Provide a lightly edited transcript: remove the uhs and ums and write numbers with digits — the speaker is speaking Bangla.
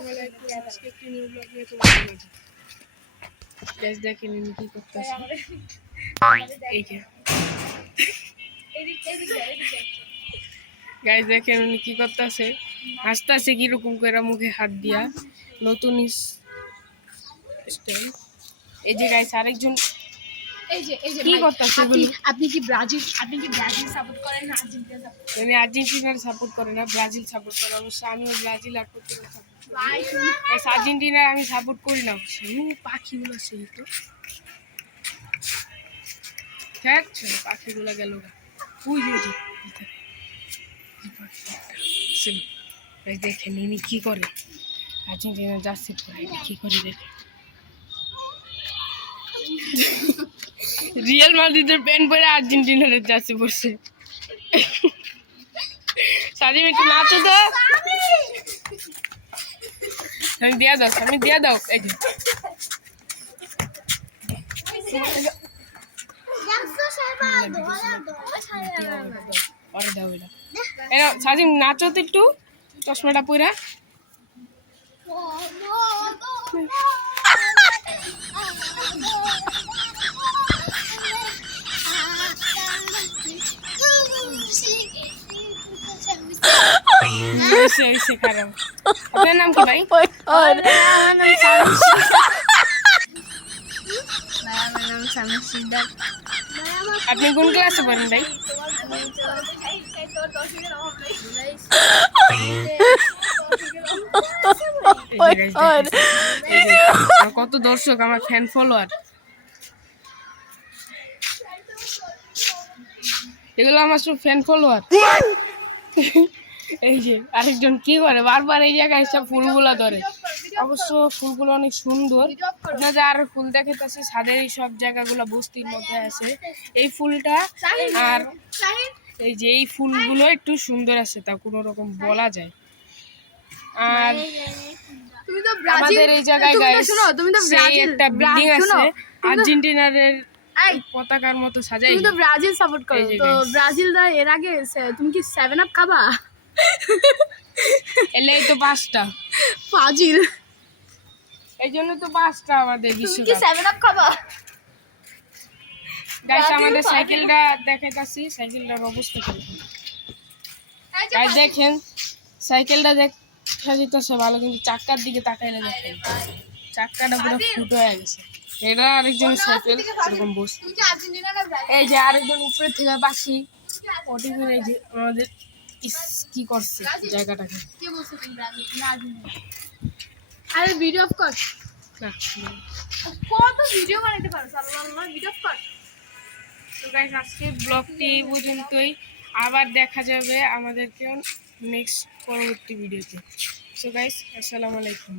আসসালামু আলাইকুম। আজকে একটি নিউ ব্লগ নিয়ে তোমাদের মাঝে। গাইস দেখেন ইনি কি করতেছে। এই যে গাইস দেখেন উনি কি করতেছে, হাসতেছে কিরকম করে মুখে হাত দিয়া নতুন স্টাইল। এই যে গাইস আরেকজন কি করতেছে। আপনি কি ব্রাজিল সাপোর্ট করেন না আর্জেন্টিনা সাপোর্ট? উনি আর্জেন্টিনার সাপোর্ট করে না, ব্রাজিল সাপোর্ট করে। অবশ্য আমিও ব্রাজিল আর পর্তুগাল সাপোর্ট করি। আর্জেন্টিনা আমি সাপোর্ট করি না। অবশ্য পাখিগুলো সেই তো পাখিগুলো গেল দেখেন ইনি কি করে, আর্জেন্টিনা জার্সি পরে কি করে দেখে। রিয়াল মাদ্রিদের প্যান্ট পরে আর্জেন্টিনার জার্সি পরছে। সাজিম একটু নাচো তো, আমি দিয়া দাও এই যে সাজিম নাচো তো একটু, চশমাটা পরে। আপনার নাম কি ভাই? আপনি কোন ক্লাসে পড়েন ভাই? কত দর্শক, আমার ফ্যান ফলোয়ার। এগুলো আমার সব ফ্যান ফলোয়ার। এই যে আরেকজন কি করে, বারবার এই জায়গায় সব ফুলগুলা ধরে। অবশ্য ফুলগুলো অনেক সুন্দর। আপনাদের আর ফুল দেখাইতেছে, ছাদের এই সব জায়গাগুলো বস্তির মধ্যে আছে। এই ফুলটা আর এই যে এই ফুলগুলো একটু সুন্দর আছে, তা কোনো রকম বলা যায়। আর আমাদের এই জায়গায় একটা বিল্ডিং আছে আর্জেন্টিনার পতাকার মতো সাজাই। তুমি তো ব্রাজিল সাপোর্ট করো, তো ব্রাজিল দা এর আগে তুমি কি 7 আপ খাবা? এলে তো 5টা ফাজিল, এই জন্য তো 5টা আমাদের তুমি কি 7 আপ খাবা? গাইস আমাদের সাইকেলটা দেখাইতাছি, সাইকেলটার অবস্থা কিরকম। গাইস দেখেন সাইকেলটা দেখা যাইতেছে ভালো, কিন্তু চাক্কার দিকে তাকাইলে দেখেন চাক্কাটা পুরো ফুটো হয়ে গেছে। এটা আরেকজন সাইকেল এরকম বসে। এই যে আরেকজন উপরে থেকে বাসি ওটি করে, এই যে আমাদের কি করছে জায়গাটাকে। আরে ভিডিও অফ কর না, কত ভিডিও বানাইতে পারো, সাবধান ভিডিও অফ কর। তো গাইস আজকে ব্লগটি এই পর্যন্তই, আবার দেখা যাবে আমাদেরকে নেক্সট পরবর্তী ভিডিওতে। সো গাইস আসসালামু আলাইকুম।